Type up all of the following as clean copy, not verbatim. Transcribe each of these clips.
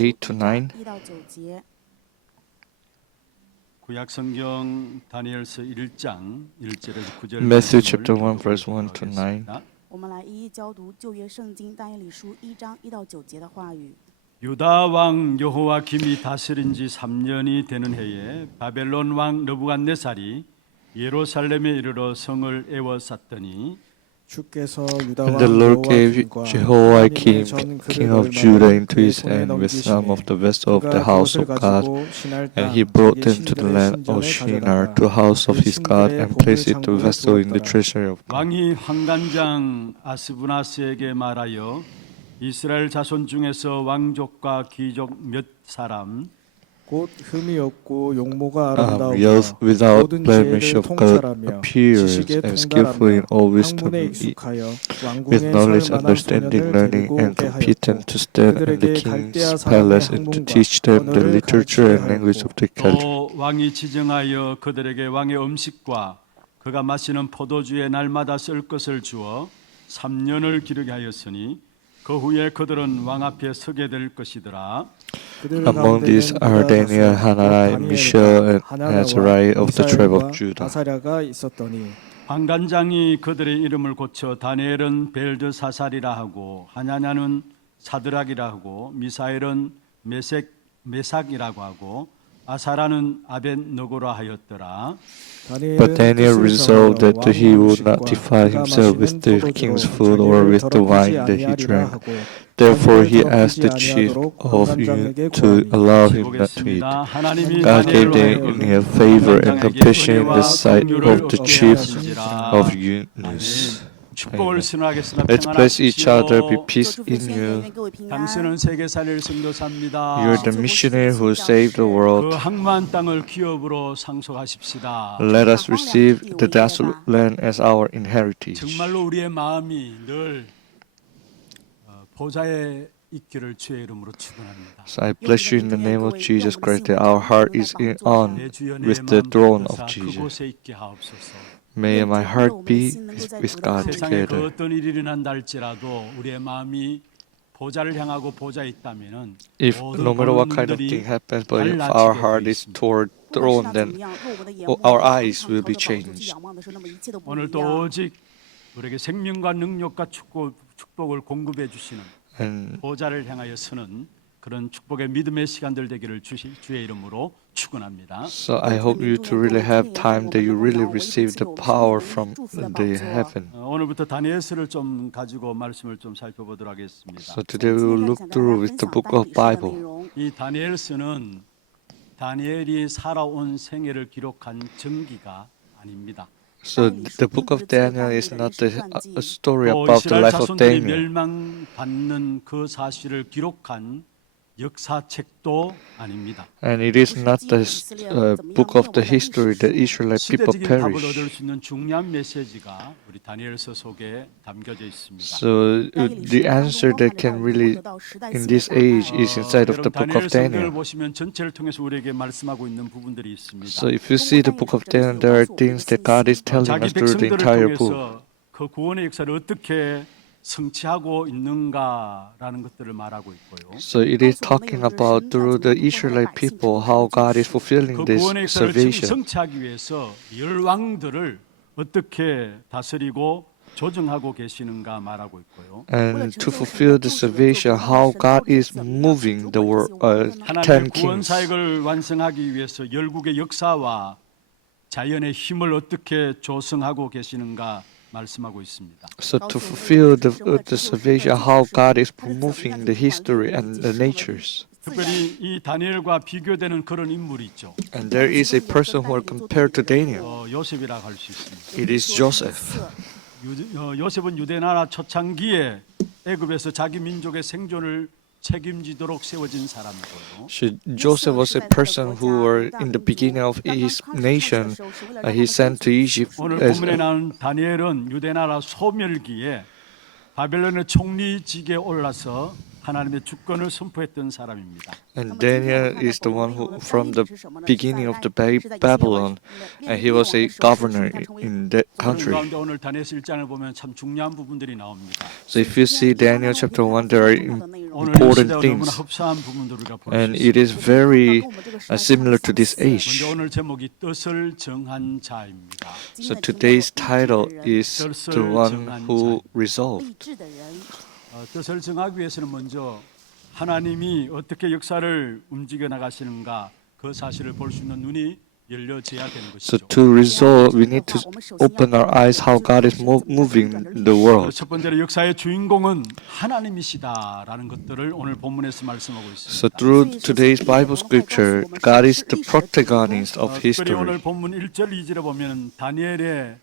8 to 9. 1到9节。 구약성경 다니엘서 1장 1절에서 9절 Matthew chapter 1 verse 1 to 9. 我们来一一教读旧约圣经但以理书1章1到9节的话语。 유다 왕 여호와김이 다스린 지 3년이 되는 해에 바벨론 왕 느부갓네살이 예루살렘에 이르러 성을 에워쌌더니 주께서 유다 And 왕 the Lord gave 여호와김과 Jehoiakim, 하나님의 전 king of 그릇을 Judah, 마다 into his 그의 손에 hand with some of the vessel of 그가 the house 그것을 of God, 가지고 신할 and 땅, he brought 자기의 them to the 신들의 land of 신전에 Shinar, 가져다가 to the house of 그 his God, 신들의 and 보물 placed it the 창고에 vessel in the 두었더라. treasury of God. 왕이 환관장 아스부나스에게 말하여 이스라엘 자손 중에서 왕족과 귀족 몇 사람 곧 흠이 없고 용모가 Youth 아름다우며 without 모든 blemish 지혜를 of good 통찰하며 appears 지식에 and skillful in 통달하며 all wisdom, 학문에 익숙하여 with 왕궁에 knowledge, 설 만한 understanding, 소년을 learning, 데리고 and 오게 competent 하였고 to stand in the 그들에게 갈대아 king's 사람의 palace and to 학문과 teach them the 언어를 literature and 가르치게 language of the Chaldeans. 또 왕이 지정하여 그들에게 왕의 음식과 그가 마시는 포도주에 날마다 쓸 것을 주어 3년을 기르게 하였으니 그 후에 그들은 왕 앞에 서게 될 것이더라. Among these are Daniel, Hananiah, Mishael, and Azariah of the tribe of Judah. 아사랴가 있었더니 환관장이 그들의 이름을 고쳐 다니엘은 벨드사살이라 하고 하냐냐는 사드락이라 하고 미사엘은 메삭이라고 하고 아사라는 아벤느고라 하였더라. But Daniel resolved that he would not defile himself with the king's food or with the wine that he drank. Therefore he asked the chief of eunuchs to allow him not to eat. God gave Daniel favor and compassion in the sight of the chief of eunuchs. 축복을 선언하겠습니다. Let's bless each other, be 평안하십시오. peace 祝福 in 先 you. 愿各位平安。 당신은 세계 살릴 선교사입니다. You're the missionary who saved the 그 world. 항만 땅을 기업으로 상속하십시다. Let us receive the desolate land as our inheritance. 정말로 우리의 마음이 늘 보좌에 있기를 주의 이름으로 축원합니다. So I bless you in the name of Jesus Christ that our heart is on 내 주여 내 with the 마음 throne 붙드사 of Jesus. 그곳에 있게 하옵소서. May my heart be with God 세상에 그 together. 어떤 일이 일어난다 할지라도 우리의 마음이 보좌를 향하고 보좌에 있다면은 If no matter what kind of thing happens, but if our heart is toward throne, then our eyes will be changed. 오늘도 오직 우리에게 생명과 능력과 축복을 공급해 주시는 And 보좌를 향하여 서는 그런 축복의 믿음의 시간들 되기를 주의 이름으로 축원합니다. so I hope you to really have time that you really receive the power from the heaven. 오늘부터 다니엘서를 좀 가지고 말씀을 좀 살펴보도록 하겠습니다. So today we will look through with the book of Bible. 이 다니엘서는 다니엘이 살아온 생애를 기록한 전기가 아닙니다. So the book of Daniel is not a story 또 about the 이스라엘 life of 자손들이 Daniel. 멸망받는 그 사실을 기록한 역사책도 아닙니다. And it is not the book of the history that Israelite people 시대적인 답을 얻을 perish. 수 있는 중요한 메시지가 우리 다니엘서 속에 담겨져 있습니다. So the answer that can really in this age is inside of the book of 다니엘 성경을 Daniel. 보시면 전체를 통해서 우리에게 말씀하고 있는 부분들이 있습니다. So if you see the book of Daniel, there are things that God is telling 자기 us through the 백성들을 entire book. 통해서 그 구원의 역사를 어떻게 성취하고 있는가라는 것들을 말하고 있고요. So it is talking about through the Israelite people how God is fulfilling 그 this 구원의 역사를 salvation. 성취하기 위해서 열 왕들을 어떻게 다스리고 조정하고 계시는가 말하고 있고요. And to fulfill the salvation, how God is moving the world, 10 하나님의 구원 kings. 사역을 완성하기 위해서 열국의 역사와 자연의 힘을 어떻게 조성하고 계시는가 말씀하고 있습니다. So to fulfill the salvation, how God is moving the history and the natures. 특별히 이 다니엘과 비교되는 그런 인물이 있죠. And there is a person who are compared to Daniel. 요셉이라고 할 수 있습니다. It is Joseph. 요셉은 유대나라 초창기에 애굽에서 자기 민족의 생존을 책임지도록 세워진 사람이고요. So Joseph was a person who were in the beginning of his nation. He sent to Egypt 오늘 as 본문에 나온 다니엘은 유대나라 소멸기에 바벨론의 총리직에 올라서 하나님의 주권을 선포했던 사람입니다. And Daniel is the one who, from the beginning of the Babylon, and he was a governor in that 그런 country. 가운데 오늘 다니엘 1장을 보면 참 중요한 부분들이 나옵니다. So if you see Daniel chapter 1, there are 오늘 important 시대와 너무나 things, 흡사한 부분들을 우리가 볼 수 and 있습니다. it is very similar to this age. 먼저 오늘 제목이 뜻을 정한 자입니다. So today's title is the one who resolved. 뜻을 정하기 위해서는 먼저 하나님이 어떻게 역사를 움직여 나가시는가 그 사실을 볼 수 있는 눈이 열려져야 되는 So 것이죠. to resolve, we need to open our eyes how God is moving the world. 첫 번째로 역사의 주인공은 하나님이시다라는 것들을 오늘 본문에서 말씀하고 So 있습니다. through today's Bible scripture, God is the protagonist of 특별히 오늘 history. 본문 1절 2절에 보면 다니엘의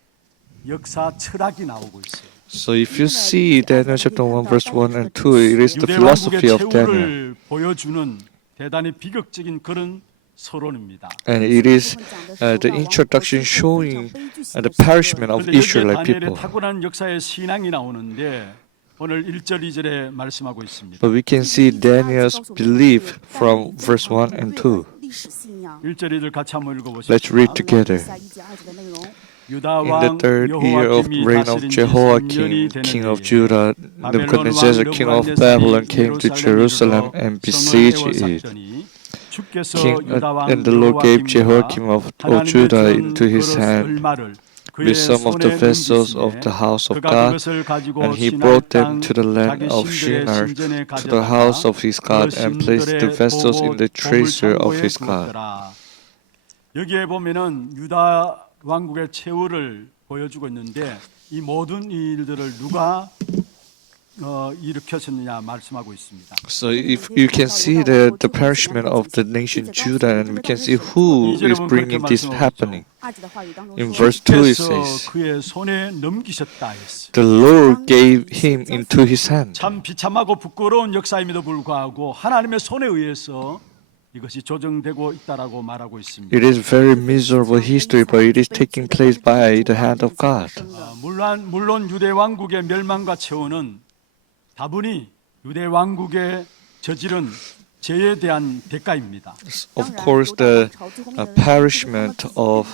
역사 철학이 나오고 있어요. So if you see Daniel chapter 1 verse 1 and 2, it is the 유대 philosophy 왕국의 of Daniel. 최후를 보여주는 대단히 비극적인 그런 서론입니다. And it is the introduction showing the perishment of 그런데 여기에 Israelite 다니엘의 people. 타고난 역사의 신앙이 나오는데 오늘 1절 2절에 말씀하고 있습니다. But we can see Daniel's belief from verse 1 and 2. 1절 2절 같이 한번 읽어보시죠. Let's read together. 유다 In the 왕 third year of 여호와김이 reign of 다스린 지 Jehoiakim, 3년이 king of 되는 Judah, Nebuchadnezzar, king of Babylon, came to Jerusalem and besieged it. And the Lord gave Jehoiakim of Judah into his hand with some of the vessels of the house of God, and he brought them to the land of Shinar, to the house of his God, and placed the vessels in the treasure of his God. 여기에 보면은 유다 왕국의 최후를 보여주고 있는데 이 모든 일들을 누가 일으켰느냐 말씀하고 있습니다. So if you can see the perishment of the nation Judah, and we can see who is bringing this happening. In verse 2 it says, 그의 손에 넘기셨다 했어요. the Lord gave him into his hand. 참 비참하고 부끄러운 역사임에도 불구하고 하나님의 손에 의해서 이것이 조정되고 있다라고 말하고 있습니다. It is very miserable history, but it is taking place by the hand of God. 물론 유대 왕국의 멸망과 최후는 다분히 유대 왕국의 저지른 죄에 대한 대가입니다. Of course, the perishment of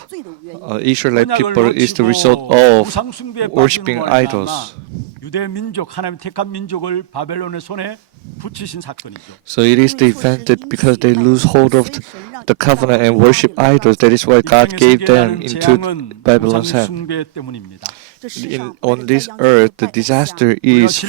Israelite people is the result of worshiping idols. 유대 민족 하나님 택한 민족을 바벨론의 손에 붙이신 사건이죠. So it is the event that because they lose hold of the covenant and worship idols, that is why God gave them into Babylon's hand. 숭배 때문입니다. On this earth, the disaster is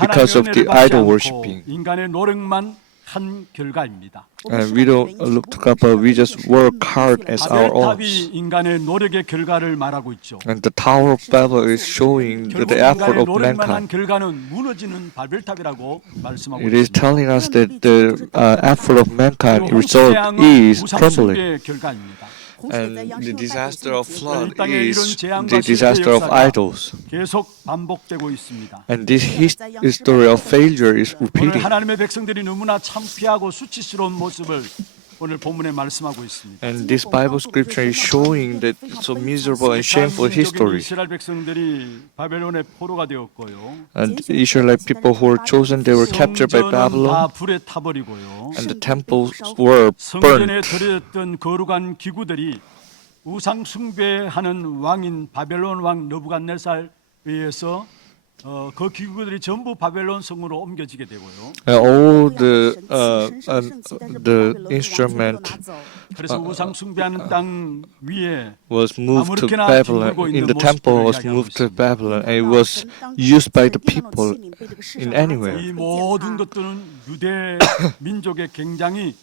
because of the idol worshiping. 인간의 노력만 한 결과입니다. And we don't look to God, but we just work hard as our own. 바벨탑이 인간의 노력의 결과를 말하고 있죠. And the Tower of Babel is showing 결국 the effort 인간의 of 노력만 한 mankind. 결과는 무너지는 바벨탑이라고 말씀하고 It is 있습니다. telling us that the effort of mankind 그리고 result 홍수재앙은 is 우상 crumbling. 숭배의 결과입니다. And the disaster of flood 이 땅에 is 이런 재앙과 the disaster of 실패의 역사가 idols. 계속 반복되고 있습니다. And this history of failure is 오늘 repeating. 하나님의 백성들이 너무나 창피하고 수치스러운 모습을 오늘 본문에 말씀하고 있습니다. And this Bible scripture is showing that so miserable and shameful history. 이스라엘 백성들이 바벨론의 포로가 되었고요. And the Israelite people who were chosen, they were captured by 성전은 다 Babylon, 불에 타버리고요. and the temples were 성전에 burnt. 들여졌던 거룩한 기구들이 우상 숭배하는 왕인 바벨론 왕 느부갓네살에 의해서 그 기구들이 전부 바벨론 성으로 옮겨지게 되고요. All the instrument 그래서 우상 숭배하는 땅 위에 was moved to Babylon. In the temple was moved to Babylon, and it was used by the people in anywhere. 이 모든 것들은 유대 민족의 굉장히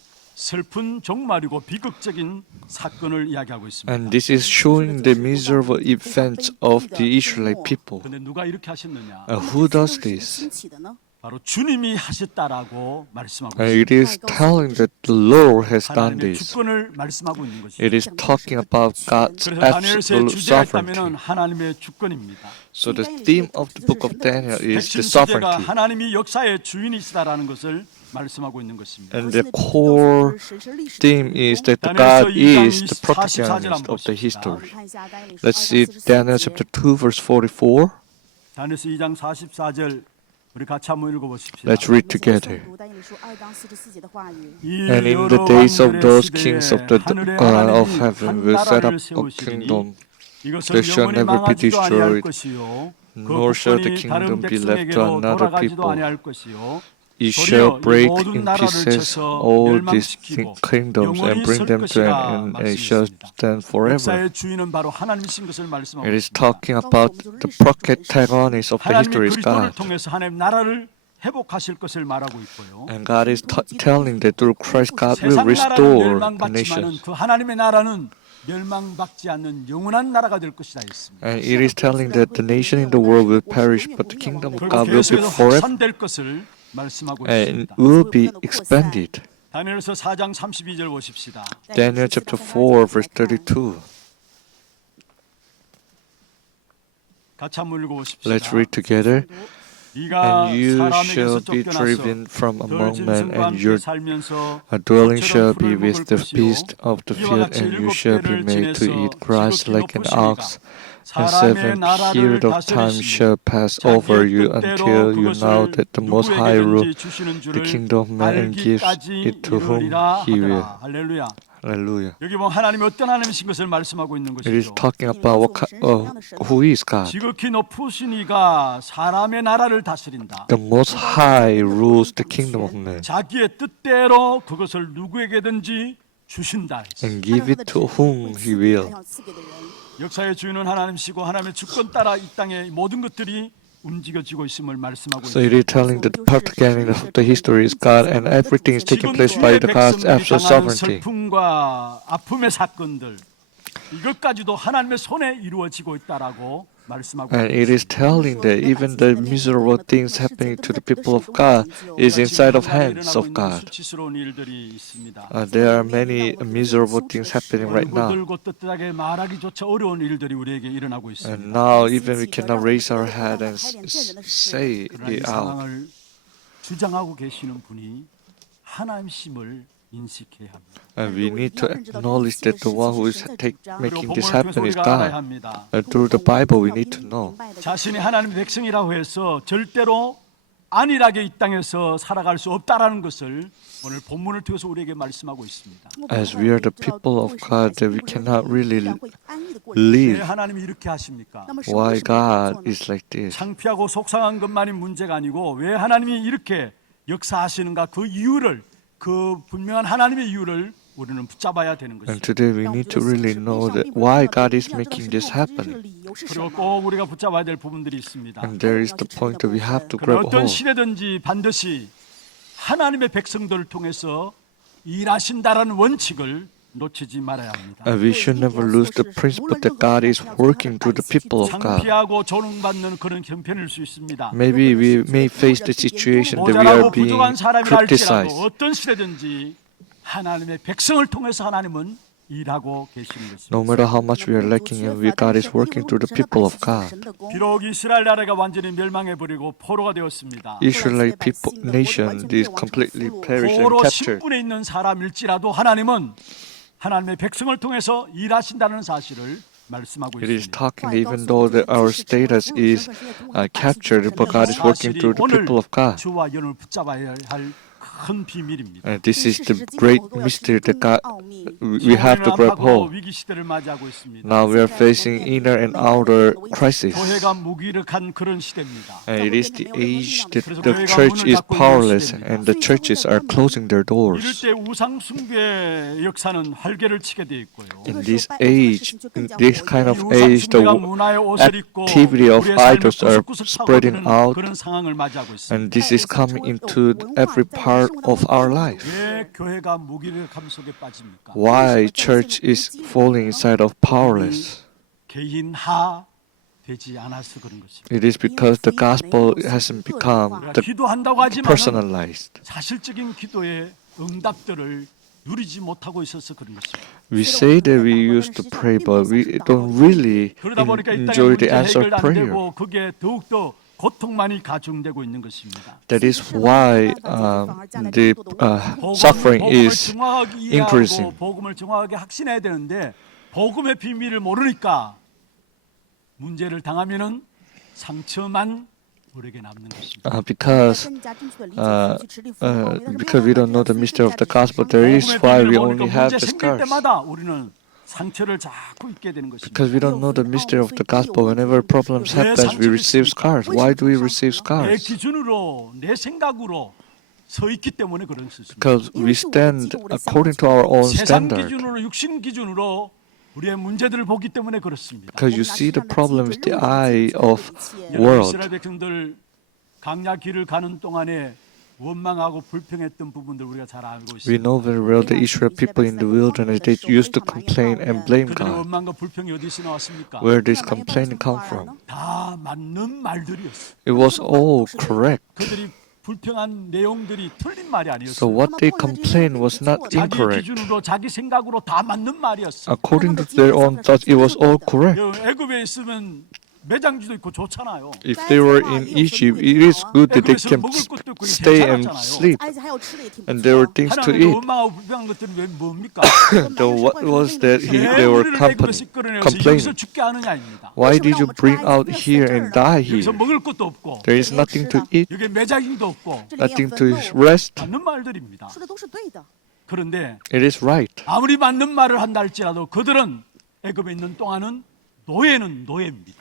슬픈 종말이고 비극적인 사건을 이야기하고 있습니다. And this is showing the miserable events of the Israelite people. 그런데 누가 이렇게 하셨느냐? Who does this? 바로 주님이 하셨다라고 말씀하고 And it 있습니다. is telling that the Lord has done 하나님의 this. 주권을 말씀하고 있는 것이죠. It is talking about God's 그래서 다니엘서의 absolute 주제가 sovereignty. 있다면 하나님의 주권입니다. So the theme of the book of Daniel is 핵심 the 주제가 sovereignty. 하나님이 역사의 주인이시다라는 것을 말씀하고 있는 것입니다. And the core theme is that God is the protagonist of the history. Let's see Daniel chapter 2 verse 44. 다니엘서 2장 44절 우리 같이 한번 읽어보십시다. Let's read together. 读但以理书2章44节的话语。 And in the days of those kings of heaven will set up a kingdom that shall never be destroyed, nor shall the kingdom be left to another people. It shall break in pieces all these kingdoms and bring them to an end, and it shall stand forever. 역사의 주인은 바로 하나님이신 것을 말씀하고 It is 있습니다. talking about the protagonist of the 하나님의 history is 그리스도를 God. 통해서 하나님 나라를 회복하실 것을 말하고 있고요. And God is telling that through Christ God will 세상 나라는 restore the 멸망받지만은 nations. 그 하나님의 나라는 멸망받지 않는 영원한 나라가 될 것이다 했습니다. And it is telling that the nation in the world will perish, but the kingdom of 그리고 God will be 계속해서 forever 확산될 것을 말씀하고 and 있습니다. will be expanded. 다니엘서 4장 32절 보십시다. Daniel chapter 4 verse 32. 같이 한번 읽어보십시다. Let's read together. 네가 And you 사람에게서 shall be 쫓겨나서 driven from among men, 들짐승과 and 함께 your 살면서 dwelling shall 소처럼 be 풀을 with 먹을 the 것이요. beast of the 이와 field, 같이 and you 일곱 shall be 배를 made to 지내서 eat grass 지극히 like an 높으시리가. ox. And 사람의 7 나라를 period of time 다스리시니 shall pass over 자기의 you 뜻대로 until you know 그것을 that the Most High rule 누구에게든지 주시는 the 줄을 kingdom of man and gives 알기까지 it to whom 이르리라 He will. 하더라. 할렐루야. Hallelujah. 여기 보면 하나님이 어떤 하나님이신 것을 말씀하고 있는 It is 것이죠. talking about who is God. 지극히 높으신 이가 사람의 나라를 다스린다. The Most High rules the kingdom of man 자기의 뜻대로 그것을 누구에게든지 주신다. and give it to whom He will. 역사의 주인은 하나님이시고 하나님의 주권 따라 이 땅의 모든 것들이 움직여지고 있음을 말씀하고 So it is 있습니다. telling that the protagonist of the history is God, and everything is taking place by the God's absolute 당하는 sovereignty. 슬픔과 아픔의 사건들 이것까지도 하나님의 손에 이루어지고 있다라고 말씀하고 And it is telling that even the miserable things happening to the people of God is inside of hands of God. 수치스러운 일들이 있습니다. There are many miserable things happening right now. 들고 떳떳하게 말하기조차 어려운 일들이 우리에게 일어나고 있습니다. And now even we cannot raise our head and say 그러나 이 it out. 상황을 주장하고 계시는 분이 하나님심을 인식해야 합니다. And we need to acknowledge that the one who is making 그리고 this 본문을 통해서 happen is 우리가 알아야 God. 합니다. Through the Bible we need to know. 자신이 하나님의 백성이라고 해서 절대로 안일하게 이 땅에서 살아갈 수 없다라는 것을 오늘 본문을 통해서 우리에게 말씀하고 있습니다. As we are the people of God, that we cannot really 왜 live. 하나님이 이렇게 하십니까? Why God is like this? 창피하고 속상한 것만이 문제가 아니고 왜 하나님이 이렇게 역사하시는가 그 이유를 그 분명한 하나님의 이유를 우리는 붙잡아야 되는 And 것입니다. today we need to really know that why God is making this happen. 그리고 꼭 우리가 붙잡아야 될 부분들이 있습니다. And there is the point that we have to 그러나 grab 어떤 hold. 시대든지 반드시 하나님의 백성들을 통해서 일하신다라는 원칙을 놓치지 말아야 합니다. And we should never lose the principle that God is working through the people of God. 창피하고 조롱받는 그런 형편일 수 있습니다. Maybe we may face the situation that we are 모자라고 being 부족한 사람이 할지라도 criticized. 어떤 시대든지 하나님의 백성을 통해서 하나님은 일하고 계시는 것입니다. No matter how much we are lacking, and God is working through the people of God. 비록 이스라엘 나라가 완전히 멸망해버리고 포로가 되었습니다. Israelite people nation is completely perished and 포로 captured. 신분에 있는 사람일지라도 하나님은 하나님의 백성을 통해서 일하신다는 사실을 말씀하고 It is 있습니다. talking even though that our status is captured, but God is working through the people of God. 주와 연을 붙잡아야 할 큰 비밀입니다. And this is the great mystery that God we have to grab hold. 위기 시대를 맞이하고 있습니다. Now we are facing inner and outer crisis. 교회가 무기력한 그런 시대입니다. And it is the age that the church is powerless and the churches are closing their 이럴 doors. 때 우상 숭배의 역사는 활개를 치게 돼 있고요. In this age, in this kind of 우상 age, the 숭배가 문화의 옷을 입고 activity of 우리의 삶을 idols are 구석구석 spreading 파고드는 out, 그런 상황을 맞이하고 있습니다. and this is coming into every part of our life. 왜 교회가 무기력함 속에 빠집니까? Why church is falling inside of powerless? 개인화 되지 않아서 그런 것입니다. It is because the gospel hasn't become 우리가 the 기도한다고 하지만 personalized. 사실적인 기도의 응답들을 누리지 못하고 있어서 그런 것입니다. We say that we used to pray, but we don't really 그러다 보니까 이 땅의 enjoy 문제 the answered 해결 안 prayer. 되고 그게 더욱더 고통만이 가중되고 있는 것입니다. That is why the suffering 복음을 is 정확하게 increasing. 이해하고 복음을 정확하게 확신해야 되는데 복음의 비밀을 모르니까 문제를 당하면은 상처만 불에게 남는 것입니다. because we don't know the mystery of the gospel, there is why we only have 문제 the 생길 scars. 때마다 우리는 상처를 자꾸 입게 되는 것입니다. Because we don't know the mystery of the gospel, whenever problems happen, we receive scars. Why do we receive 내 scars? 기준으로, 내 생각으로 서 있기 때문에 그런 것입니다. Because we stand according to our own 세상 standard. 기준으로, 육신 기준으로 우리의 문제들을 보기 때문에 그렇습니다. Because you see the problem with the eye of 여러분, world. 이스라엘 백성들 강야 길을 가는 동안에 원망하고 불평했던 부분들 우리가 잘 알고 We 있습니다. know very well the Israel people in the wilderness, they used to complain and blame 그들의 God. 원망과 불평이 어디서 나왔습니까? Where did this complaining come from? 다 맞는 말들이었어요. It was all correct. 그들이 불평한 내용들이 틀린 말이 So 아니었어요. what they complained was not 자기 incorrect. 기준으로, 자기 생각으로 다 맞는 말이었어요. According to their own thoughts, it was all correct. 애굽에 있으면 매장지도 있고 좋잖아요. If they were in Egypt, it is good that they 애굽에서 can 먹을 것도 있고 stay and 괜찮았잖아요. sleep, and there were things to 하나님의 eat. 원망하고 불평한 것들은 왜 뭡니까? So what was that 왜 they were 우리를 애굽에서 끌어내서 여기서 complaining? 죽게 하느냐입니다. Why did you bring out here and die here? 여기서 먹을 것도 없고 There is nothing to eat, 여기 매장도 없고 nothing to rest. 맞는 말들입니다. 说的都是对的。 그런데 It is right. 아무리 맞는 말을 한다 할지라도 그들은 애굽에 있는 동안은 노예는 노예입니다.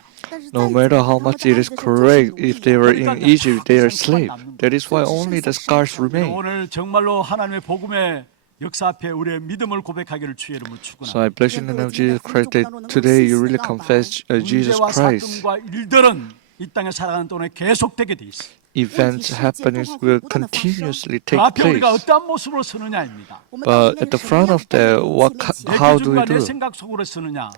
No matter how much it is correct, if they were in Egypt, they are slave. That is why only the scars remain. 오늘 정말로 하나님의 복음의 역사 앞에 우리의 믿음을 고백하기를 주의 이름으로 So I 축원합니다. bless you in the name of Jesus Christ that today you really confess Jesus 문제와 Christ. 사건과 일들은 이 땅에 살아가는 동안에 계속되게 돼 있어요. Events, happenings will continuously 그 take 앞에 우리가 place. 어떠한 모습으로 서느냐입니다. But at the front of that, 내 how do we 기준과 내 do? 생각 속으로 서느냐?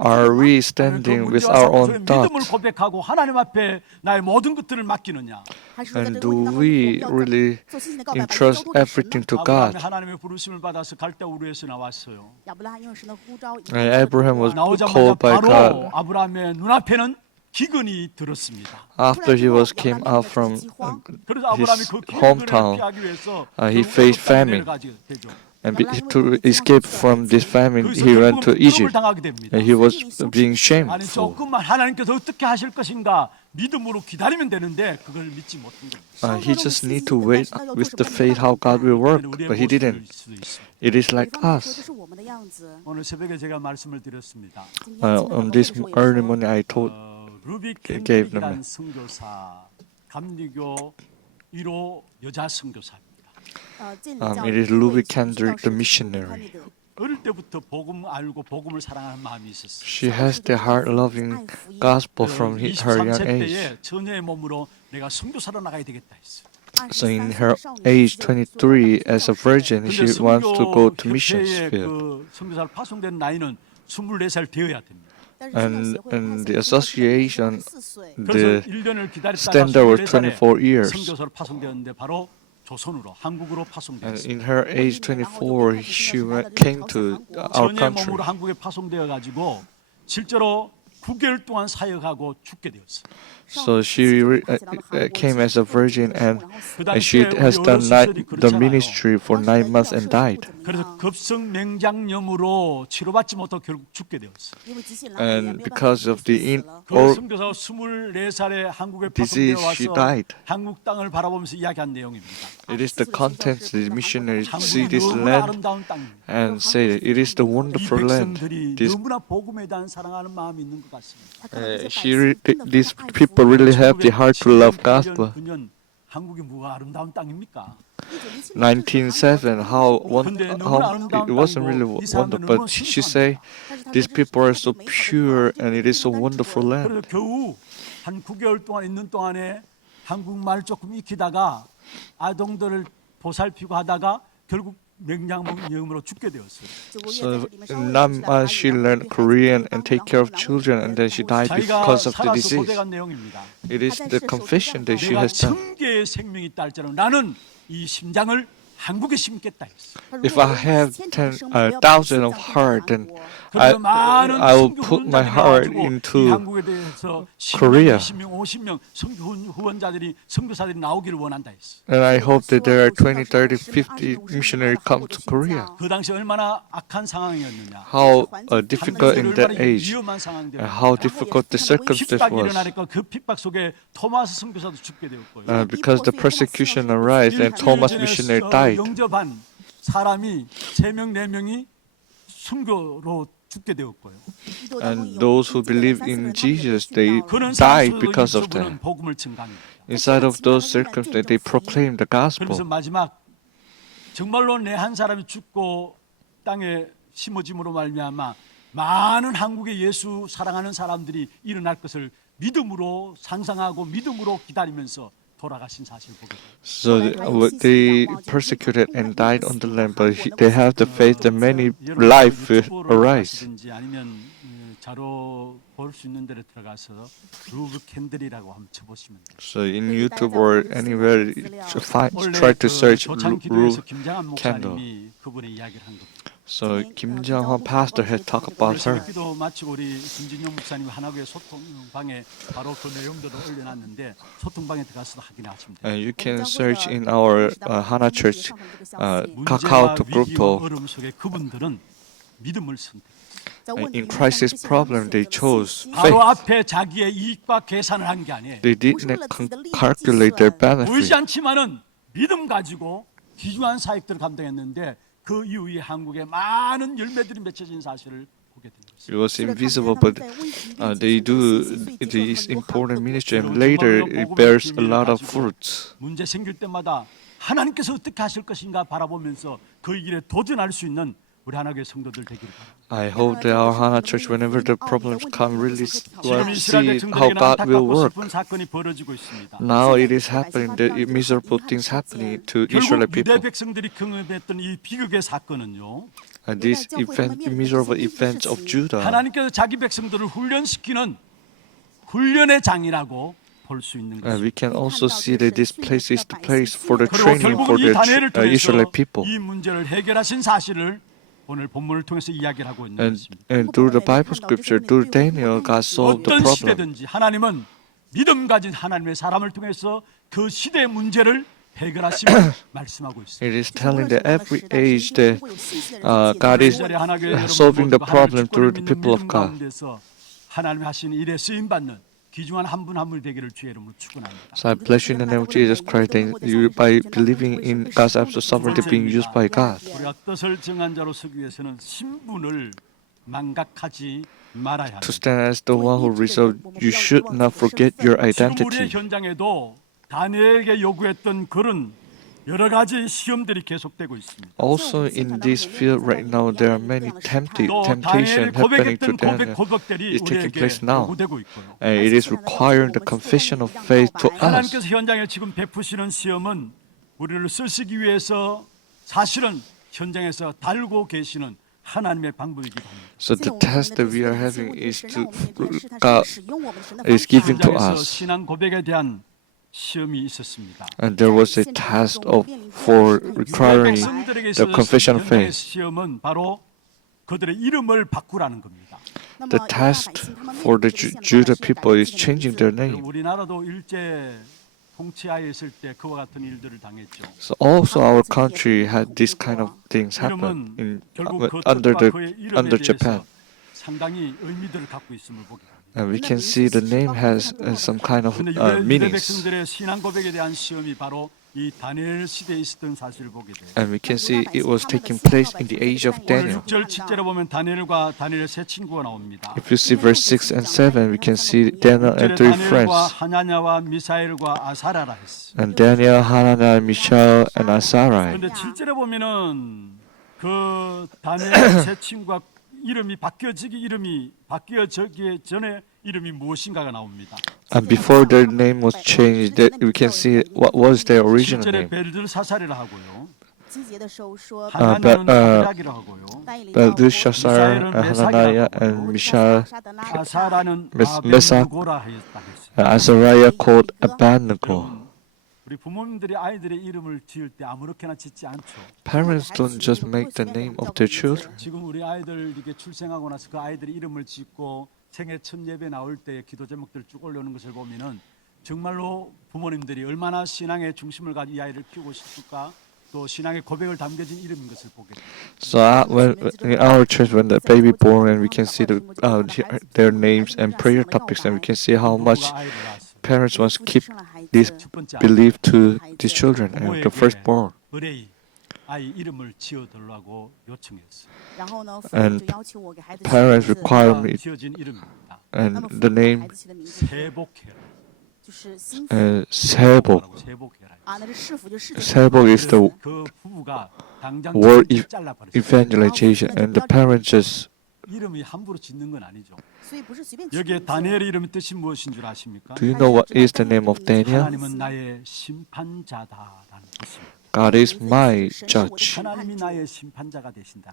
Are we 그 standing with 문제와 our 사건 속에 own 믿음을 thoughts? 고백하고 하나님 앞에 나의 모든 것들을 맡기느냐? And do we really entrust everything to 아브라함이 God? 하나님의 부르심을 받아서 갈대 우르에서 나왔어요. And Abraham was 나오자마자 called by 바로 God. 아브라함의 눈앞에는 기근이 들었습니다. After he came out from 그래서 아브라함이 그 기근을 hometown, 피하기 위해서 he faced famine. And to escape from this famine, he went to Egypt. And he was being 아니 shameful. 조금만 하나님께서 어떻게 하실 것인가 믿음으로 기다리면 되는데 그걸 믿지 못한 겁니다. He just need to wait with the faith how God will work, 우리의 but he 모습일 didn't. 수도 있습니다. It is like us. 오늘 새벽에 제가 말씀을 드렸습니다. On this early morning, I told 루비 gave them 캔들이라는 선교사, 감리교 1호 여자 선교사입니다. it is Louis Kendrick, the missionary. 어릴 때부터 복음 알고 복음을 사랑하는 마음이 있었어요. She has the heart-loving gospel from her young 23세 age. 때에 처녀의 몸으로 내가 선교사로 나가야 되겠다 했어요. So in her age 23, as a virgin, 근데 she wants to go to 선교협회에 missions field. 그 선교사를 파송된 나이는 24살 되어야 됩니다. And the association, 그래서 the 1년을 기다렸다가 standard was 24살에 24 years. 선교사로 파송되었는데 바로 조선으로 한국으로 And 파송되었습니다. in her age 24, came to our 전의 country. 몸으로 한국에 파송되어 가지고 실제로 9개월 동안 사역하고 죽게 되었어요. So she came as a virgin and 그 she 당시에 has 우리 done 어르신들이 the 그렇잖아요. ministry for 9 months and died. 그래서 급성맹장염으로 치료받지 못하고 결국 죽게 되었어요. And because of the 그 선교사 24살에 한국에 disease, 파송되어 she 와서 died. 한국 땅을 바라보면서 이야기한 내용입니다. It is the contents the missionaries see 한국이 this 너무나 land 아름다운 땅입니다. and say it is the 이 wonderful land. 백성들이 This, 너무나 복음에 대한 사랑하는 마음이 있는 것 같습니다. these people really have the heart to love gospel. 9년 한국이 뭐가 아름다운 땅입니까? 1907, it wasn't really wonderful, but she say these people are so pure and it is so wonderful land. 그래서 겨우 한 9개월 동안 있는 동안에 한국말 조금 익히다가 아동들을 보살피고 하다가 결국 맹장염으로 죽게 되었어요. So in 9 months she learned Korean and take care of children, and then she died 자기가 because of the 살아서 disease. 고백한 내용입니다. It is the confession that she 내가 has done. 1000개의 생명이 있다 할지라도 나는 이 심장을 한국에 심겠다 했어. If I have 10,000 of heart, then 그래서 많은 I will 선교 put my 후원자들이 heart 나와가지고 이 into 한국에 대해서 10명, Korea. 20명, 50명 선교 후원자들이 선교사들이 나오기를 원한다 했어. And I hope that there are 20, 30, 50 missionaries come to Korea. 그 당시 얼마나 악한 상황이었느냐. How difficult in that 얼마나 age, 위험한 and 상황들이었느냐. how difficult the circumstance 핍박이 was. 일어나니까 그 핍박 속에 토마스 선교사도 죽게 되었고요. Because the persecution arose and Thomas missionary died. 영접한 사람이 3명, 4명이 순교로 죽게 되었고요. And those who believe in Jesus, they 그런 died 사람들도 because of 일부는 that. 복음을 증가합니다. Inside of those circumstances, they proclaimed the 그래서 gospel. 마지막 정말로 내 한 사람이 죽고 땅에 심어짐으로 말미암아 많은 한국의 예수 사랑하는 사람들이 일어날 것을 믿음으로 상상하고 믿음으로 기다리면서 돌아가신 사실을 보게 돼요. So they persecuted and died on the land, but they have the faith that many life will arise. 아니면 자료 볼 수 있는 데로 들어가서 루브 캔들이라고 한번 쳐보시면 돼요. So in YouTube or anywhere, 원래 try to 그 search 조창기도에서 Ru 김장한 candle. 목사님이 그분의 이야기를 한 겁니다. So Kim Jong-un pastor had talked about her. 기도 마치고 우리 김진용 목사님 하나교회 소통방에 바로 그 내용들을 올려놨는데 소통방에 들어가서 확인하시면 돼요. And you can search in our Hana Church 문제와 Kakao group. 위기와 어려움 속에 그분들은 믿음을 선택. In crisis problem, they chose 바로 faith. 앞에 자기의 이익과 계산을 한 게 아니에요. They didn't calculate their 보이지 benefit. 않지만은 믿음 가지고 귀중한 사역들을 감당했는데 그 이후에 한국에 많은 열매들이 맺혀진 사실을 보게 된 것입니다. It was invisible, but they do this important ministry, and later it bears a lot of fruits. 문제 생길 때마다 하나님께서 어떻게 하실 것인가 바라보면서 그 길에 도전할 수 있는 우리 하나교회 성도들 되기를 바랍니다. I hope that our Hana Church, whenever the problems come, really 지금 will 이스라엘 see how 백성들에게는 God will 안타깝고 work. 슬픈 사건이 벌어지고 있습니다. Now it is happening, the miserable things happening to Israeli 결국 유대 people. 백성들이 경험했던 이 비극의 사건은요. And these miserable events of Judah, 하나님께서 자기 백성들을 훈련시키는 훈련의 장이라고 볼 수 있는 we 것입니다. can also see that this place is the place for the 그리고 training 결국 for 이 the 다니엘을 Israeli 통해서 people. 이 문제를 해결하신 사실을 오늘 본문을 통해서 이야기를 하고 있는 것입니다. And through the Bible scripture, through Daniel, God solved the 어떤 problem. 시대든지 하나님은 믿음 가진 하나님의 사람을 통해서 그 시대의 문제를 해결하심을 말씀하고 있습니다. It is telling that every age that God is solving the problem through the people of God. 하나님이 하시는 일에 쓰임 받는 귀중한 한 분 한 분이 되기를 주의 이름으로 축원합니다. So I bless you in the name of Jesus Christ, that you, by believing in God's absolute sovereignty being used by God. 우리가 뜻을 정한 자로 서기 위해서는 신분을 망각하지 말아야 To 합니다. stand as the one who resolved, you should not forget your 지금 identity. 우리의 현장에도 다니엘에게 요구했던 그런 여러 가지 시험들이 계속되고 있습니다. Also in this field right now, there are many 또 temptation 다니엘이 happening to 고백했던 Daniel. 고백들이 is taking 우리에게 place now. 요구되고 있고요. And it is requiring the confession of faith to us. 하나님께서 현장에 지금 베푸시는 시험은 우리를 쓰시기 위해서 사실은 현장에서 달고 계시는 하나님의 방법이기도 합니다. So the test that we are having is to God is giving to 현장에서 us. 신앙 고백에 대한 시험이 있었습니다. And there was a test for requiring 백성들에게 the 있어서 confession of 현장의 faith. 시험은 바로 그들의 이름을 바꾸라는 겁니다. The test for the Judah people is changing their 그리고 name. 우리나라도 일제 통치하에 있을 때 그와 같은 일들을 당했죠. So also our country had this kind of things happen 이름은 결국 그 under 뜻과 그의 이름에 under 대해서 Japan. 상당히 의미들을 갖고 있음을 보게 됩니다. And we can see the name has some kind of 근데 유대 meanings. 백성들의 신앙 고백에 대한 시험이 바로 이 다니엘 시대에 있었던 사실을 보게 돼요. And we can see it was taking place in the age of 오늘 Daniel. 6절 7절에 보면 다니엘과 다니엘의 세 친구가 나옵니다. If you see verse 6 and 7, we can see Daniel and 6절에 three 다니엘과 friends. 하나냐와 미사엘과 아사라라 했어. And Daniel, Hananiah, Mishael, and Azariah. 그런데 7절에 보면은 그 다니엘 세 친구가 이름이 바뀌어지기 전에 이름이 무엇인가가 나옵니다. And before their name was changed, that we can see what was their original 7절에 name. 벨드사살이라 하고요. but, 하나냐는 아드락이라 하고요. Belteshazzar, Hananiah, and Mishael, 아사라는 Meshach, 아벤누고라 하였다 했어요. Azariah called Abednego. 우리 부모님들이 아이들의 이름을 지을 때 아무렇게나 짓지 않죠. Parents don't just make the name of their children. 지금 우리 아이들 이게 출생하고 나서 그 아이들의 이름을 짓고 생애 첫 예배 나올 때 기도 제목들 쭉 올려오는 것을 보면은 정말로 부모님들이 얼마나 신앙의 중심을 가지고 이 아이를 키우고 싶을까, 또 신앙의 고백을 담겨진 이름인 것을 보게 됩니다. So when in our church, when the baby born, and we can see their names and prayer topics, and we can see how much 부부가 아이를 낳았어요. parents want to keep this 첫 번째 belief to these children and the firstborn. 의뢰이 아이 이름을 지어달라고 요청했어요. And parents require me, 지어진 이름입니다. and the name 세복해라. 세복. 세복해라. 세복 is the 그 부부가 당장 word 잘라버렸어요. evangelization, and the parents just 이름이 함부로 짓는 건 아니죠. 여기에 다니엘의 이름의 뜻이 무엇인 줄 아십니까? Do you know what is the name of Daniel? 하나님은 나의 심판자다라는 뜻입니다. God is my judge. 하나님이 나의 심판자가 되신다.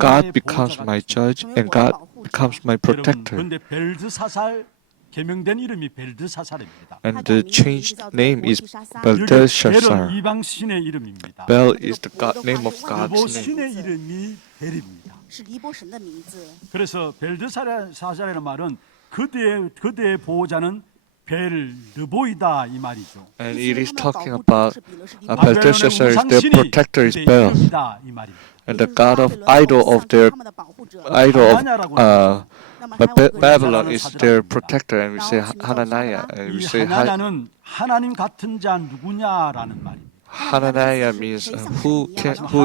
God becomes my judge, and God becomes my protector. 그런데 벨드사살 개명된 이름이 벨드사살입니다. And the changed name is 벨은 Belteshazzar. 이방 신의 이름입니다. Bel is the name of 그보 God's name. 신의 이름이 벨입니다. 그래서 벨드사살이라는 말은 그대의 보호자는 벨르보이다 이 말이죠. And it is talking about Belteshazzar is their protector is Bel, 이 말입니다. and the god of idol of their idol of Babylon is their protector, and we say Hananiah, and we 이 say 하나냐는 하나님 같은 자 누구냐라는 말입니다. Hananiah means who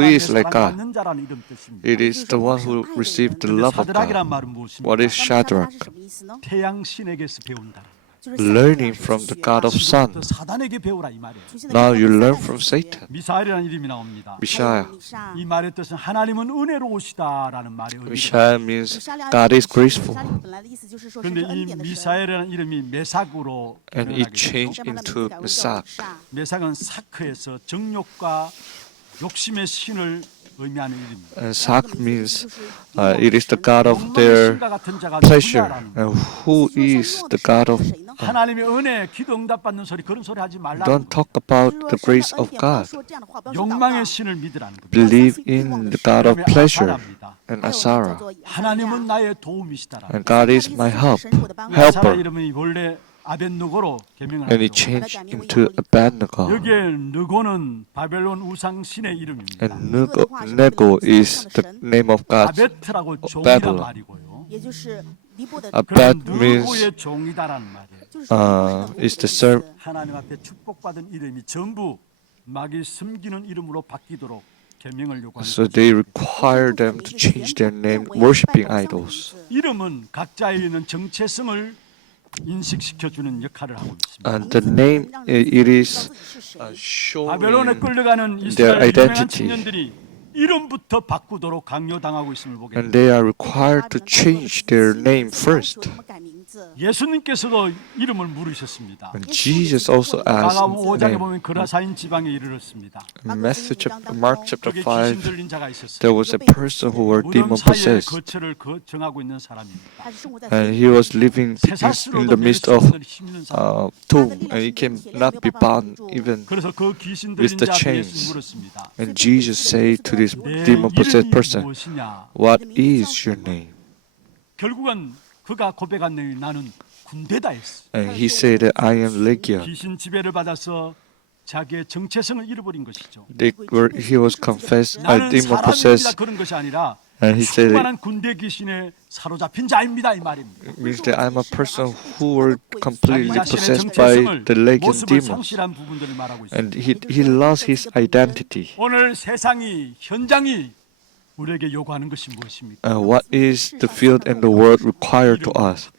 is like God. 받는 자라는 이름 뜻입니다. It is the one who received the love of 사드락이란 God. 말은 무엇입니까? What is Shadrach? 태양 신에게서 배운다. Learning from the God of Sun. 또 사단에게 배우라 이 말이에요. Now you learn from Satan. 미사엘이라는 이름이 나옵니다. Mishael. 이 말의 뜻은 하나님은 은혜로우시다라는 말의 의미입니다. Mishael means God is graceful. 그런데 이 미사엘이라는 이름이 메삭으로 And it 변하게 되죠. changed into Meshach. 메삭은 사크에서 정욕과 욕심의 신을 의미하는 이름입니다. And Sak means it is the God of their 욕망의 신과 같은 자가 pleasure. 누구냐라는 And who is the God of? 하나님의 은혜, 기도 응답받는 소리 그런 소리 하지 말라는 Don't talk about the grace of God. 욕망의 신을 믿으라는 겁니다. Believe in the God of 그다음에 pleasure 아사라입니다. and Asara. 하나님은 나의 도움이시다라. And God is my help, 아사라 helper. 이름이 원래 아벤누고로 개명을 And it 하죠. changed into Abednego. 여기에 느고는 바벨론 우상 신의 이름입니다. And Nego is the name of God. 아베트라고 종이란 Babylon. 말이고요. Abed 그런 means 느고의 종이다라는 말이에요. is the servant. 하나님 앞에 축복받은 이름이 전부 마귀 숨기는 이름으로 바뀌도록 계명을 요구하는 So they require them to change their name, worshiping idols. 이름은 각자에 있는 정체성을 인식시켜주는 역할을 하고 있습니다. And the name, it is 바벨론에 showing 끌려가는 their 이스라엘 유명한 identity. 청년들이 이름부터 바꾸도록 강요당하고 있음을 보게 And 됩니다. they are required to change their name first. 예수님께서도 이름을 물으셨습니다. And Jesus also asked 마가복음 5장에 name. 보면 그라사인 지방에 이르렀습니다. In Mark chapter 거기에 귀신 5, 들린 자가 있었어요. there was a person who were 무덤 demon 사이에 possessed, 거처를 정하고 있는 사람입니다. and he was living in 쇠사슬로도 the midst of 매일 힘든 사람. tomb, and he cannot be bound even. 그래서 그 귀신 with 들린 the 자에게 chains. 예수 물었습니다. And Jesus said to this 내 demon possessed 이름이 person, 무엇이냐? "What is your name?" 결국은 그가 고백한 내용이 나는 군대다 했어. And he said that I am Legion. 귀신 지배를 받아서 자기의 정체성을 잃어버린 것이죠. He was confessed a 나는 demon 사람입니다 possessed, 그런 것이 아니라 and he said it 수많은 군대 귀신에 사로잡힌 자입니다 이 말입니다. means that I'm a person who were 자기 completely 자신의 possessed by 정체성을 the Legion 모습을 demons, 상실한 부분들을 말하고 있습니다. and he lost his identity. 오늘 세상이 현장이 우리에게 요구하는 것이 무엇입니까? What is the field and the world require to us?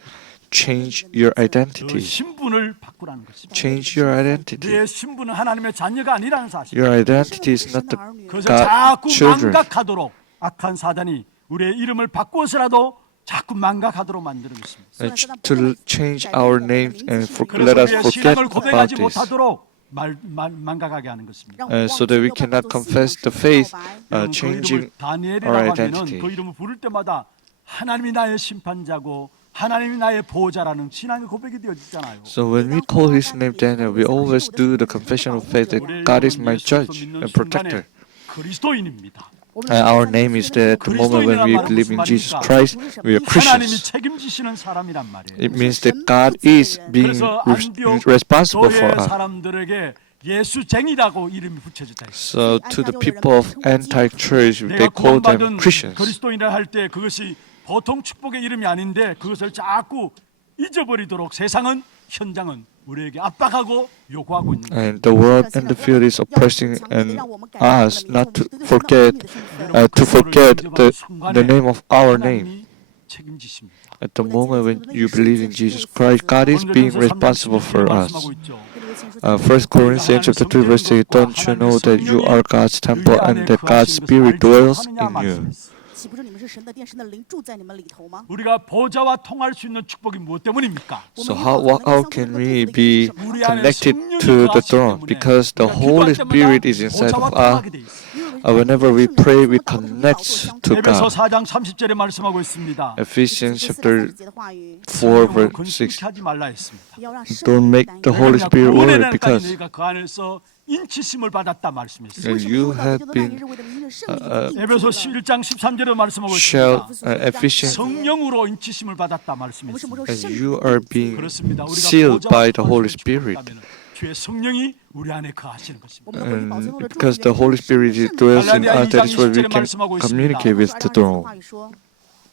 Change your 그 identity. 신분을 바꾸라는 것입니다. Change your identity. 내 신분은 하나님의 자녀가 아니라는 사실. Your identity is not the 그래서 God 자꾸 children. 망각하도록 악한 사단이 우리의 이름을 바꾸어서라도 자꾸 망각하도록 만드는 것입니다. And to change our names and let 그래서 us 우리의 forget 신앙을 about 고백하지 this. 못하도록 망각하게 하는 것입니다. So that we cannot confess the faith, 여러분, 그 changing 이름을 다니엘이라고 our 하면은 identity. 그 이름을 부를 때마다 하나님이 나의 심판자고 하나님이 나의 보호자라는 신앙의 고백이 되어지잖아요. So when we call his name Daniel, we always do the confession of faith that God is my judge and protector. 그리스도인입니다. Our name is that the moment when we believe in Jesus Christ, we are 하나님이 Christians. 책임지시는 사람이란 말이에요. It means that God is being 그래서 안디옥 responsible for 교회 us. 사람들에게 예수쟁이라고 이름이 붙여졌다. So to the people of Antioch Church, they 내가 call them 구원받은 Christians. 그리스도인이라 할 때 그것이 보통 축복의 이름이 아닌데 그것을 자꾸 잊어버리도록 세상은 현장은 우리에게 압박하고 요구하고 있는 거예요. And the world and the field is oppressing and us not to forget the name of our name. 하나님이 책임지십니다. At the moment when you believe in Jesus Christ, God is being responsible for us. 1 Corinthians chapter 2 verse 8, don't you know that you are God's temple and that God's Spirit dwells in you? 岂不是你们是神的殿，神的灵住在你们里头吗？ 우리가 보좌와 통할 수 있는 축복이 무엇 때문입니까? So how can we be connected to the throne? Because the Holy Spirit is inside of us. Whenever we pray, we connect to 에베소 God. 4장 30절에 말씀하고 있습니다. Ephesians chapter 4 verse 6. 하지 말라 했습니다. Don't make the Holy Spirit worry 은혜는 because 너희가 그 안에서 인치심을 받았다 말씀했습니다. you have been 에베소 11장 13절에 말씀하고 shall 있습니다. Ephesians 성령으로 인치심을 받았다 말씀했습니다. and you are being 그렇습니다. 우리가 sealed by the 보좌와 Holy 통할 수 Spirit. 있다면 주의 성령이 우리 안에 거하시는 것입니다. And because the Holy Spirit dwells in us, that is why we can communicate with the throne.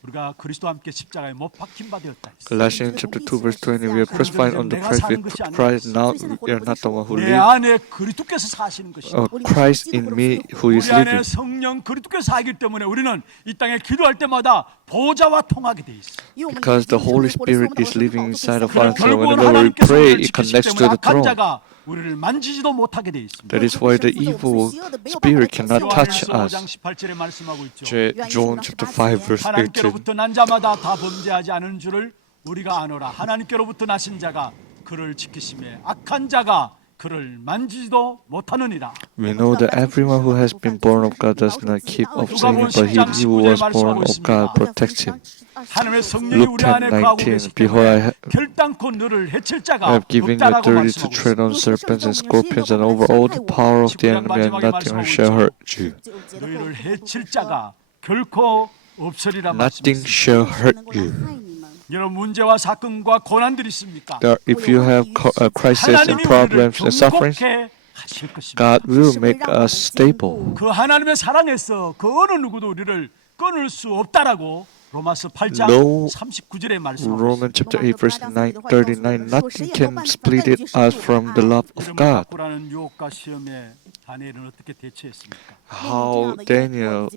우리가 그리스도와 함께 십자가에 못 박힌 바 되었다. Galatians chapter 2 verse 20, we are crucified on the cross with Christ. Now we are not the one who 내 live. 안에 그리스도께서 사시는 것입니다. Christ in me who is 우리 안에 living. 성령 그리스도께서 살기 때문에 우리는 이 땅에 기도할 때마다 보좌와 통하게 돼 있어. Because the Holy Spirit is living inside of 그래서 us, so 결국은 whenever we 하나님께서 pray, 우리를 it 지키시기 connects to 때문에 the 악한 throne. 자가 우리를 만지지도 못하게 돼 있습니다. That is why the evil spirit cannot touch us. 5장 18절에 말씀하고 있죠. John chapter 5 verse 18. 하나님께로부터 난 자마다 다 범죄하지 않은 줄을 우리가 아노라. 하나님께로부터 나신 자가 그를 지키심에 악한 자가 그를 만지지도 못하느니라. We know that everyone who has been born of God does not keep of sinning, but he who was born of God protects him. 하나님의 성령이 Luke 우리 안에 거하고 10:19. 계시기 Behold, I 때문에 결단코 너를 해칠 I 자가 have given you 없다라고 authority to 말씀하고 tread 있습니다. on serpents and scorpions and over all the power of the enemy, and nothing shall hurt you. 너희를 해칠 자가 결코 없으리라 Nothing 말씀하셨습니다. shall hurt you. 여러분 문제와 사건과 고난들이 있습니까? If you have crises and 하나님이 우리를 problems and sufferings, 경고케 하실 것입니다. God will make us stable. 그 하나님의 사랑에서 그 어느 누구도 우리를 끊을 수 없다라고 로마서 8장 No 39절에 말씀하고 Romans 있습니다. chapter 8 verse 39, nothing can split it us from the love of 이름을 God. 바꾸라는 유혹과 시험에 다니엘은 어떻게 대처했습니까? How Daniel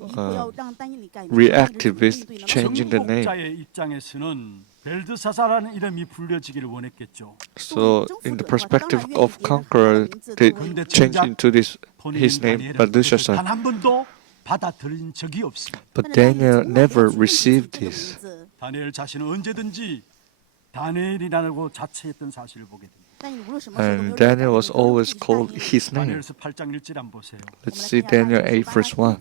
reacted with changing the name. 정복자의 입장에서는 벨드사사라는 이름이 불려지기를 원했겠죠. So in the perspective of conqueror, they changed into this his name, Belshazzar. 단한 번도 받아들인 적이 없습니다. But Daniel never received this. 다니엘 자신은 언제든지 다니엘이라고 자처했던 사실을 보게 됩니다. And Daniel was always called his name. 다니엘서 8장 1절 한번 보세요. Let's see Daniel 8 verse 1.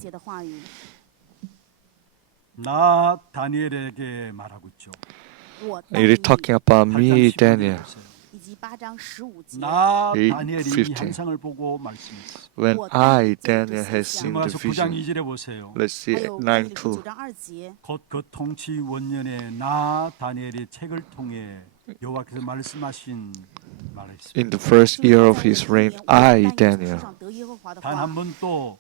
나 다니엘에게 말하고 있죠. It is talking about me, Daniel. 나 8, 다니엘이 이 15. 환상을 보고 말씀했어. When I, Daniel, has seen the 로마서 9장 vision. 2절에 보세요. Let's see 9:2. 곧 그 통치 원년에 나 다니엘이 책을 통해 여호와께서 말씀하신 말을 했습니다. In the first year of his reign, I, Daniel. 단 한 번도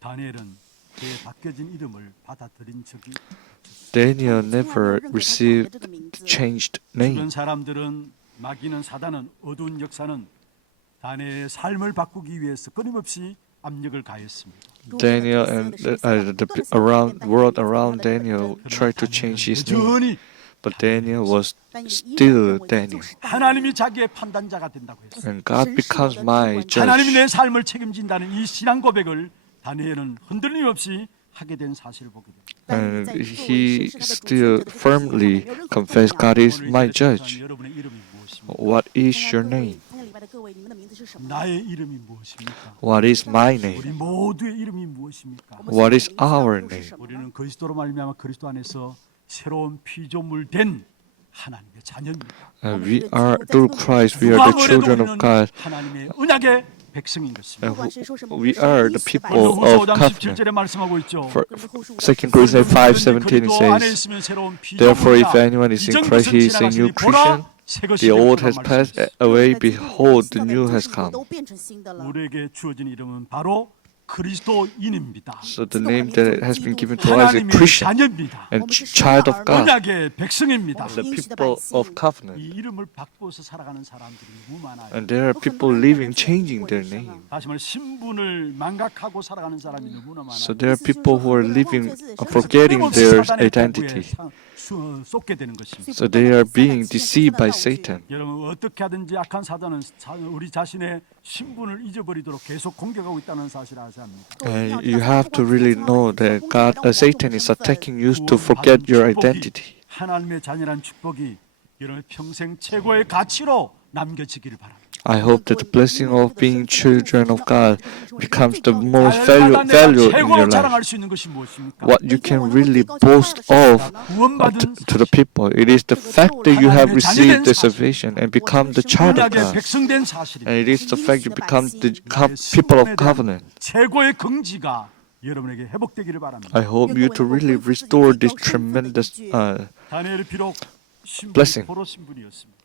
다니엘은 그의 바뀌어진 이름을 받아들인 적이 Daniel never received changed name. 주변 사람들은 마귀는 사단은 어두운 역사는 다니엘의 삶을 바꾸기 위해서 끊임없이 압력을 가했습니다. Daniel and the world around Daniel tried to change his name, 여전히 but Daniel was still Daniel. 하나님이 자기의 판단자가 된다고 했어요. And God becomes my 하나님이 judge. 내 삶을 책임진다는 이 신앙 고백을 다니엘은 흔들림 없이 하게 된 사실을 보게 됩니다. And he still firmly confessed, God is my judge. 여러분의 이름이 무엇입니까? What is your name? 나의 이름이 무엇입니까? What is my 우리 name? 모두의 이름이 무엇입니까? What is our name? 우리는 그리스도로 말미암아 그리스도 안에서 새로운 피조물 된 하나님의 자녀입니다. We are through Christ. We are the children of God. 하나님의 언약의 백성인 것입니다. We are the people 고린도후서 of 5장 covenant. 17절에 말씀하고 있죠. For 2 Corinthians 5:17 says, "Therefore, if anyone is in Christ, he is a new creation. The old has passed away; behold, the new has come." 우리에게 주어진 이름은 바로 그리스도인입니다. So the name that has been given to us is 하나님의 Christian 자녀입니다. and child of God, 언약의 백성입니다. the people of 이 covenant. 이름을 바꿔서 살아가는 사람들이 너무 많아요. And there are people living, changing their name. 다시 말해 신분을 망각하고 살아가는 사람이 너무나 많아요. So there are people who are living, forgetting their identity. 쏟게 되는 것입니다. So they are being deceived by Satan. 여러분 어떻게 하든지 악한 사단은 우리 자신의 신분을 잊어버리도록 계속 공격하고 있다는 사실을 아셔야 합니다. And you have to really know that Satan is attacking you to forget your identity. 하나님의 자녀란 축복이 여러분의 평생 최고의 가치로 남겨지기를 바랍니다. I hope that the blessing of being children of God becomes the most value in your 최고로 life. 자랑할 수 있는 것이 무엇입니까? What you can really boast of to the people, it is the fact that you have received the salvation and become the child of 언약의 God. 백성된 사실입니다. And it is the fact you become the people of covenant. 최고의 긍지가 여러분에게 회복되기를 바랍니다. I hope you to really restore this tremendous 다니엘이 비록 신분, blessing. 포로 신분이었습니다.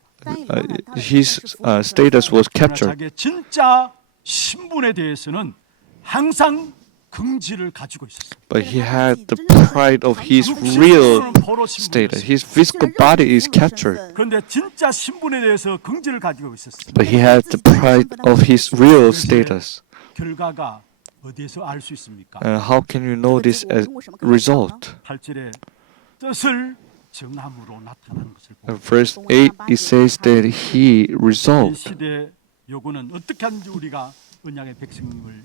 his status was captured. 자기의 진짜 신분에 대해서는 항상 긍지를 가지고 있었습니다. But he had the pride of his real status. His physical body is captured, 그런데 진짜 신분에 대해서 긍지를 가지고 있었습니다. but he had the pride of his real status. 결과가 어디에서 알 수 있습니까? How can you know this as result? 8절에 뜻을 정함으로 나타나는 것을 보고 Verse 8, it says that he 이 resolved. 시대 요구는 어떻게 하는지 우리가 언약의 백성임을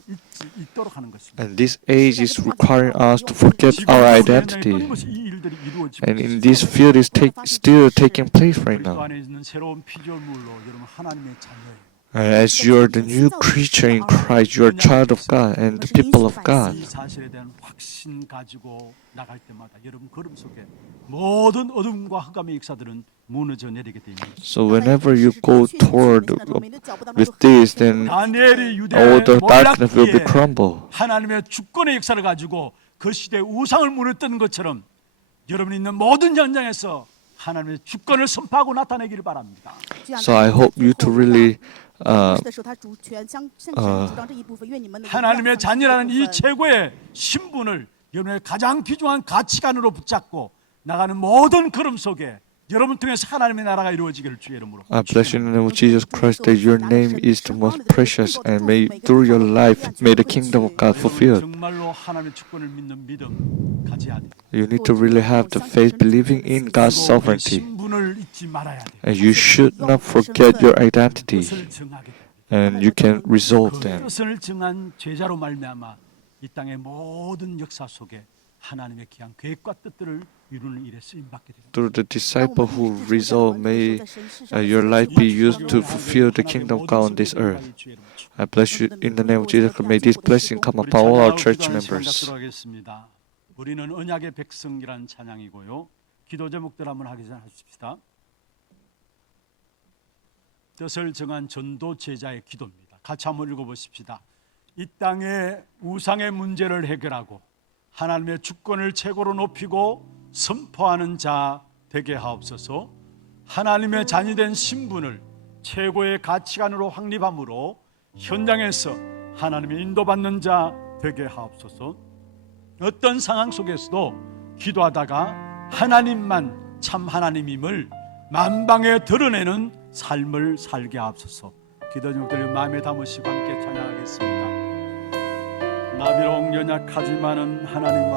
잊도록 하는 것입니다. And this age is requiring us to forget our identity. 이 일들이 이루어지고 And in this field is still taking place right 그리스도 now. 안에 있는 새로운 피조물로 여러분 하나님의 자녀예요. As you are the new creature in Christ, you are child of God and the people of God. 이 사실에 대한 확신 가지고 나갈 때마다 여러분 걸음 속에 모든 어둠과 흑암의 역사들은 무너져 내리게 됩니다. So whenever you go toward with this, then 다니엘이 all 유대의 the darkness will be 몰락기에 crumbled. 하나님의 주권의 역사를 가지고 그 시대의 우상을 무너뜨는 것처럼 여러분이 있는 모든 현장에서 하나님의 주권을 선포하고 나타내기를 바랍니다. So I hope you to really 하나님의 자녀라는 이 최고의 신분을 여러분의 가장 귀중한 가치관으로 붙잡고 나가는 모든 걸음 속에 여러분 통해서 하나님의 나라가 이루어지기를 주의 이름으로 I bless you in the name of Jesus Christ that your name is the most precious and may through your life may the kingdom of God fulfilled. 정말로 하나님의 주권을 믿는 믿음 가져야 돼요. You need to really have the faith believing in God's sovereignty. 신분을 잊지 말아야 돼요. And you should not forget your identity. 뜻을 정하게 돼요. And you can resolve 그 them. 뜻을 정한 제자로 말미암아 이 땅의 모든 역사 속에 하나님의 귀한 계획과 뜻들을 이루는 일에 쓰임 받게 됩니다. Through the disciple who resolve, may your life be used to fulfill the kingdom of God on this earth. I bless you in the name of Jesus. May this blessing come upon all our church members. 하겠습니다. 우리는 언약의 백성이란 찬양이고요. 기도 제목들 한번 하기 전에 하십시다. 뜻을 정한 전도 제자의 기도입니다. 같이 한번 읽어보십시다. 이 땅의 우상의 문제를 해결하고 하나님의 주권을 최고로 높이고 선포하는 자 되게 하옵소서. 하나님의 자녀된 신분을 최고의 가치관으로 확립함으로 현장에서 하나님의 인도받는 자 되게 하옵소서. 어떤 상황 속에서도 기도하다가 하나님만 참 하나님임을 만방에 드러내는 삶을 살게 하옵소서. 기도 제목들 마음에 담으시고 함께 찬양하겠습니다. 나비록 연약하지만은 하나님